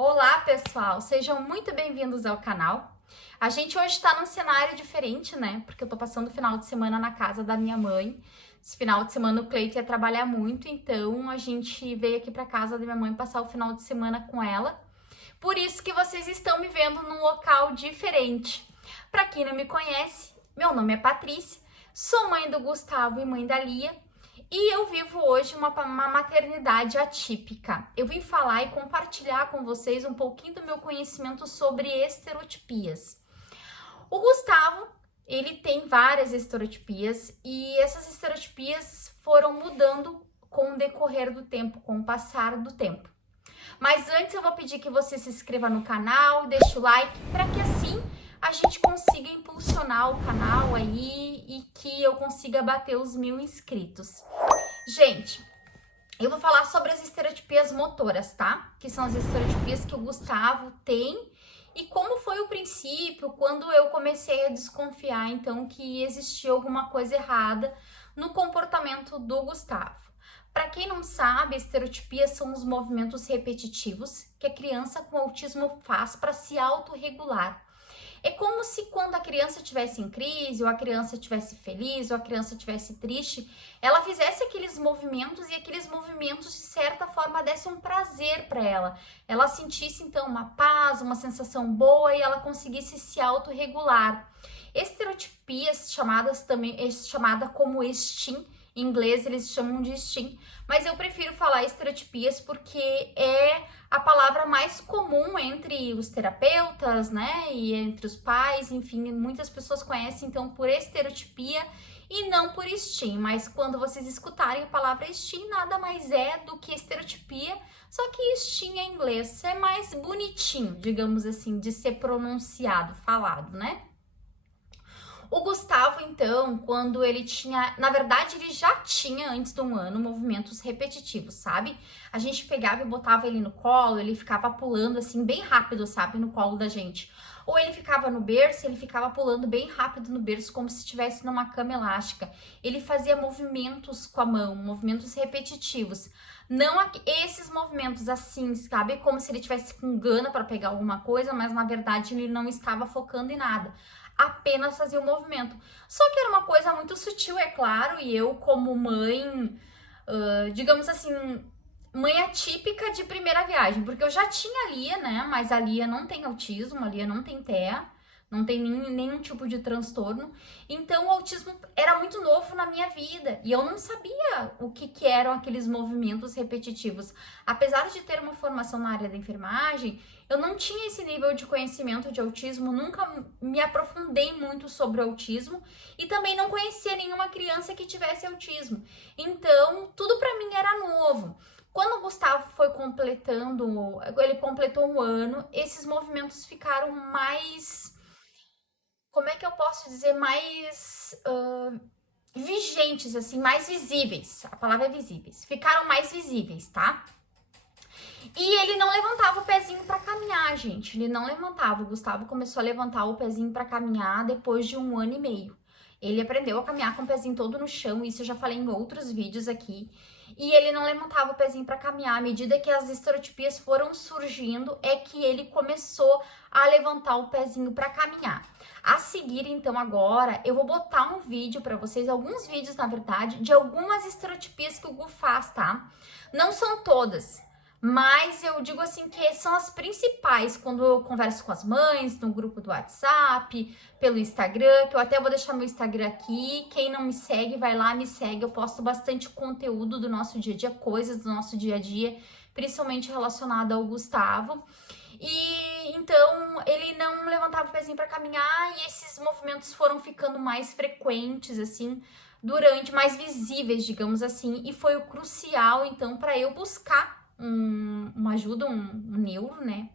Olá, pessoal! Sejam muito bem-vindos ao canal. A gente hoje está num cenário diferente, né? Porque eu tô passando o final de semana na casa da minha mãe. Esse final de semana o Cleito ia trabalhar muito, então a gente veio aqui para casa da minha mãe passar o final de semana com ela. Por isso que vocês estão me vendo num local diferente. Para quem não me conhece, meu nome é Patrícia, sou mãe do Gustavo e mãe da Lia. E eu vivo hoje uma maternidade atípica. Eu vim falar e compartilhar com vocês um pouquinho do meu conhecimento sobre estereotipias. O Gustavo, ele tem várias estereotipias e essas estereotipias foram mudando com o decorrer do tempo, com o passar do tempo. Mas antes eu vou pedir que você se inscreva no canal, deixe o like para que assim a gente consiga impulsionar o canal aí e que eu consiga bater os 1000 inscritos. Gente, eu vou falar sobre as estereotipias motoras, tá? Que são as estereotipias que o Gustavo tem e como foi o princípio, quando eu comecei a desconfiar, então, que existia alguma coisa errada no comportamento do Gustavo. Para quem não sabe, estereotipias são os movimentos repetitivos que a criança com autismo faz para se autorregular. É como se quando a criança estivesse em crise, ou a criança estivesse feliz, ou a criança estivesse triste, ela fizesse aqueles movimentos e aqueles movimentos de certa forma dessem um prazer para ela. Ela sentisse então uma paz, uma sensação boa e ela conseguisse se autorregular. Estereotipias chamada como STEAM, em inglês eles chamam de STEAM, mas eu prefiro falar estereotipias porque é a palavra mais comum entre os terapeutas, né, e entre os pais, enfim, muitas pessoas conhecem então por estereotipia e não por STEAM, mas quando vocês escutarem a palavra STEAM, nada mais é do que estereotipia, só que STEAM em inglês é mais bonitinho, digamos assim, de ser pronunciado, falado, né? O Gustavo, então, quando ele tinha... Na verdade, ele já tinha, antes de um ano, movimentos repetitivos, sabe? A gente pegava e botava ele no colo, ele ficava pulando, assim, bem rápido, sabe? No colo da gente. Ou ele ficava no berço, ele ficava pulando bem rápido no berço, como se estivesse numa cama elástica. Ele fazia movimentos com a mão, movimentos repetitivos. Não esses movimentos assim, sabe? Como se ele tivesse com gana para pegar alguma coisa, mas na verdade ele não estava focando em nada. Apenas fazia o movimento. Só que era uma coisa muito sutil, é claro, e eu, como mãe, digamos assim, mãe atípica de primeira viagem, porque eu já tinha a Lia, né? Mas a Lia não tem autismo, a Lia não tem TEA, não tem nenhum tipo de transtorno. Então o autismo era muito novo na minha vida e eu não sabia o que eram aqueles movimentos repetitivos. Apesar de ter uma formação na área da enfermagem, eu não tinha esse nível de conhecimento de autismo, nunca me aprofundei muito sobre o autismo e também não conhecia nenhuma criança que tivesse autismo. Então, tudo para mim era novo. Quando o Gustavo foi completando, ele completou um ano, esses movimentos ficaram mais, como é que eu posso dizer, mais vigentes, assim, mais visíveis. A palavra é visíveis. Ficaram mais visíveis, tá? E ele não levantava o pezinho para caminhar, gente. Ele não levantava. O Gustavo começou a levantar o pezinho para caminhar depois de 1 ano e meio. Ele aprendeu a caminhar com o pezinho todo no chão, isso eu já falei em outros vídeos aqui. E ele não levantava o pezinho para caminhar. À medida que as estereotipias foram surgindo, é que ele começou a levantar o pezinho para caminhar. A seguir, então, agora, eu vou botar um vídeo para vocês, alguns vídeos, na verdade, de algumas estereotipias que o Gu faz, tá? Não são todas, mas eu digo assim que são as principais quando eu converso com as mães, no grupo do WhatsApp, pelo Instagram, que eu até vou deixar meu Instagram aqui. Quem não me segue, vai lá, me segue. Eu posto bastante conteúdo do nosso dia a dia, coisas do nosso dia a dia, principalmente relacionado ao Gustavo. E então ele não levantava o pezinho para caminhar e esses movimentos foram ficando mais frequentes, assim, mais visíveis, digamos assim, e foi o crucial, então, para eu buscar uma ajuda, um neuro, né?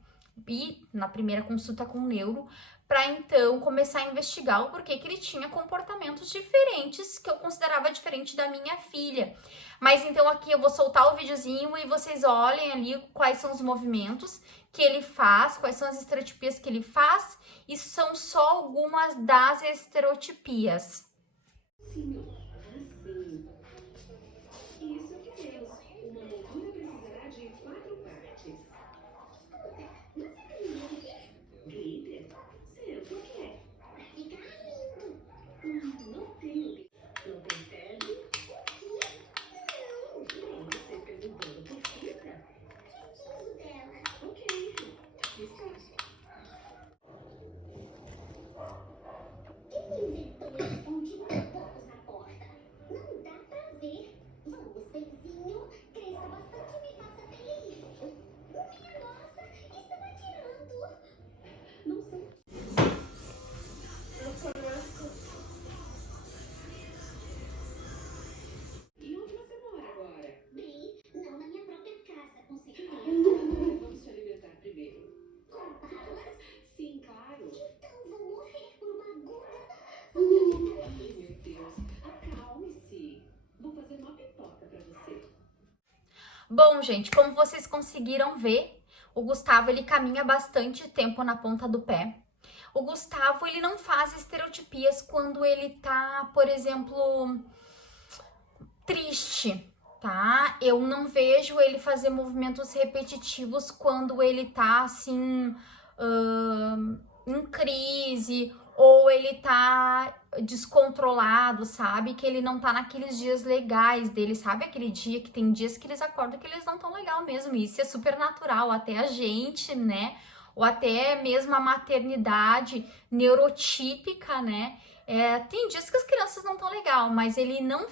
E na primeira consulta com o neuro, para então começar a investigar o porquê que ele tinha comportamentos diferentes, que eu considerava diferente da minha filha. Mas então aqui eu vou soltar o videozinho e vocês olhem ali quais são os movimentos que ele faz, quais são as estereotipias que ele faz, e são só algumas das estereotipias. Sim, assim. Isso que temos. Uma moldura precisará de 4 partes. Bom, gente, como vocês conseguiram ver, o Gustavo, ele caminha bastante tempo na ponta do pé. O Gustavo, ele não faz estereotipias quando ele tá, por exemplo, triste, tá? Eu não vejo ele fazer movimentos repetitivos quando ele tá, assim, em crise, ou ele tá descontrolado, sabe? Que ele não tá naqueles dias legais dele, sabe? Aquele dia que tem dias que eles acordam que eles não tão legal mesmo. Isso é super natural, até a gente, né? Ou até mesmo a maternidade neurotípica, né? Tem dias que as crianças não tão legal, mas ele não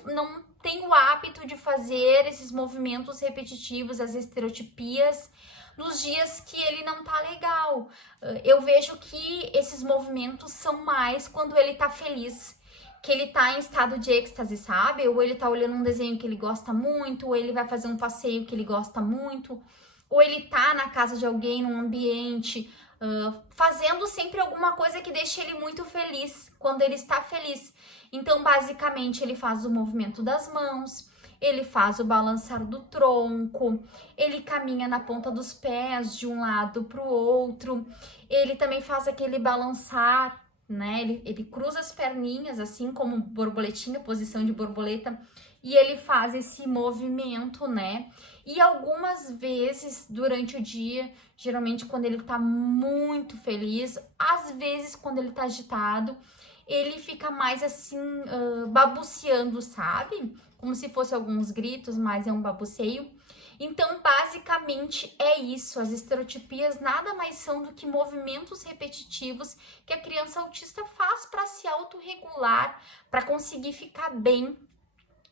tem o hábito de fazer esses movimentos repetitivos, as estereotipias, nos dias que ele não tá legal. Eu vejo que esses movimentos são mais quando ele tá feliz, que ele tá em estado de êxtase, sabe? Ou ele tá olhando um desenho que ele gosta muito, ou ele vai fazer um passeio que ele gosta muito, ou ele tá na casa de alguém, num ambiente, fazendo sempre alguma coisa que deixe ele muito feliz, quando ele está feliz. Então, basicamente, ele faz o movimento das mãos, ele faz o balançar do tronco, ele caminha na ponta dos pés de um lado para o outro, ele também faz aquele balançar, né? Ele cruza as perninhas, assim como borboletinha, posição de borboleta, e ele faz esse movimento, né? E algumas vezes durante o dia, geralmente quando ele tá muito feliz, às vezes quando ele tá agitado, ele fica mais assim, babuceando, sabe? Como se fosse alguns gritos, mas é um babuceio. Então, basicamente é isso. As estereotipias nada mais são do que movimentos repetitivos que a criança autista faz para se autorregular, para conseguir ficar bem.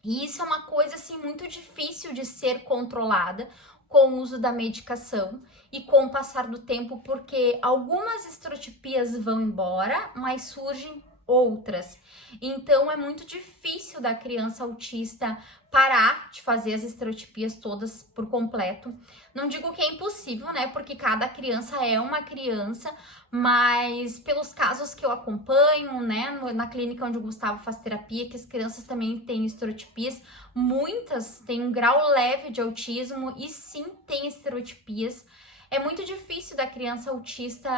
E isso é uma coisa assim muito difícil de ser controlada com o uso da medicação e com o passar do tempo, porque algumas estereotipias vão embora, mas surgem outras. Então é muito difícil da criança autista parar de fazer as estereotipias todas por completo. Não digo que é impossível, né? Porque cada criança é uma criança, mas pelos casos que eu acompanho, né, na clínica onde o Gustavo faz terapia, que as crianças também têm estereotipias, muitas têm um grau leve de autismo e sim têm estereotipias. É muito difícil da criança autista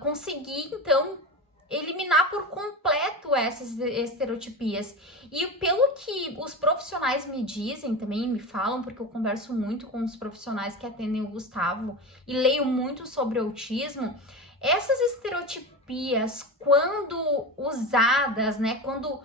conseguir, então, eliminar por completo essas estereotipias. E pelo que os profissionais me dizem, também me falam, porque eu converso muito com os profissionais que atendem o Gustavo e leio muito sobre autismo, essas estereotipias, quando usadas, né, quando,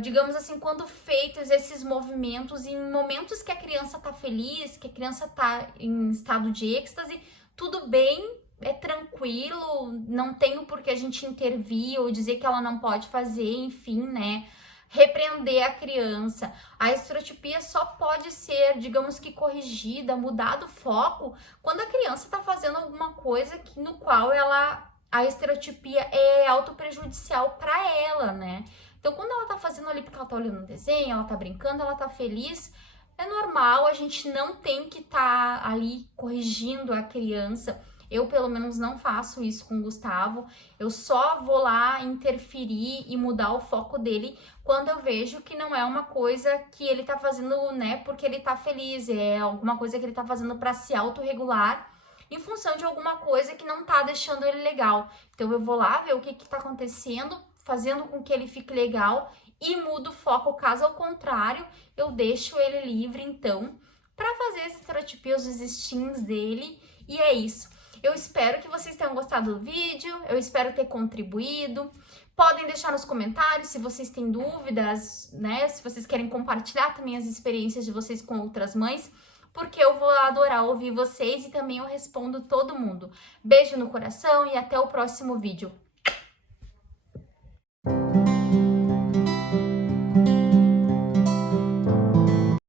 digamos assim, quando feitos esses movimentos em momentos que a criança tá feliz, que a criança tá em estado de êxtase, tudo bem, é tranquilo, não tem o porquê a gente intervir ou dizer que ela não pode fazer, enfim, né? Repreender a criança. A estereotipia só pode ser, digamos que corrigida, mudado o foco, quando a criança tá fazendo alguma coisa no qual a estereotipia é autoprejudicial para ela, né? Então, quando ela tá fazendo ali porque ela tá olhando um desenho, ela tá brincando, ela tá feliz, é normal, a gente não tem que tá ali corrigindo a criança. Eu, pelo menos, não faço isso com o Gustavo. Eu só vou lá interferir e mudar o foco dele quando eu vejo que não é uma coisa que ele tá fazendo, né, porque ele tá feliz. É alguma coisa que ele tá fazendo para se autorregular em função de alguma coisa que não tá deixando ele legal. Então, eu vou lá ver o que tá acontecendo, fazendo com que ele fique legal e mudo o foco. Caso ao contrário, eu deixo ele livre, então, para fazer as estereotipias, os instintos dele. E é isso. Eu espero que vocês tenham gostado do vídeo, eu espero ter contribuído. Podem deixar nos comentários se vocês têm dúvidas, né? Se vocês querem compartilhar também as experiências de vocês com outras mães, porque eu vou adorar ouvir vocês e também eu respondo todo mundo. Beijo no coração e até o próximo vídeo.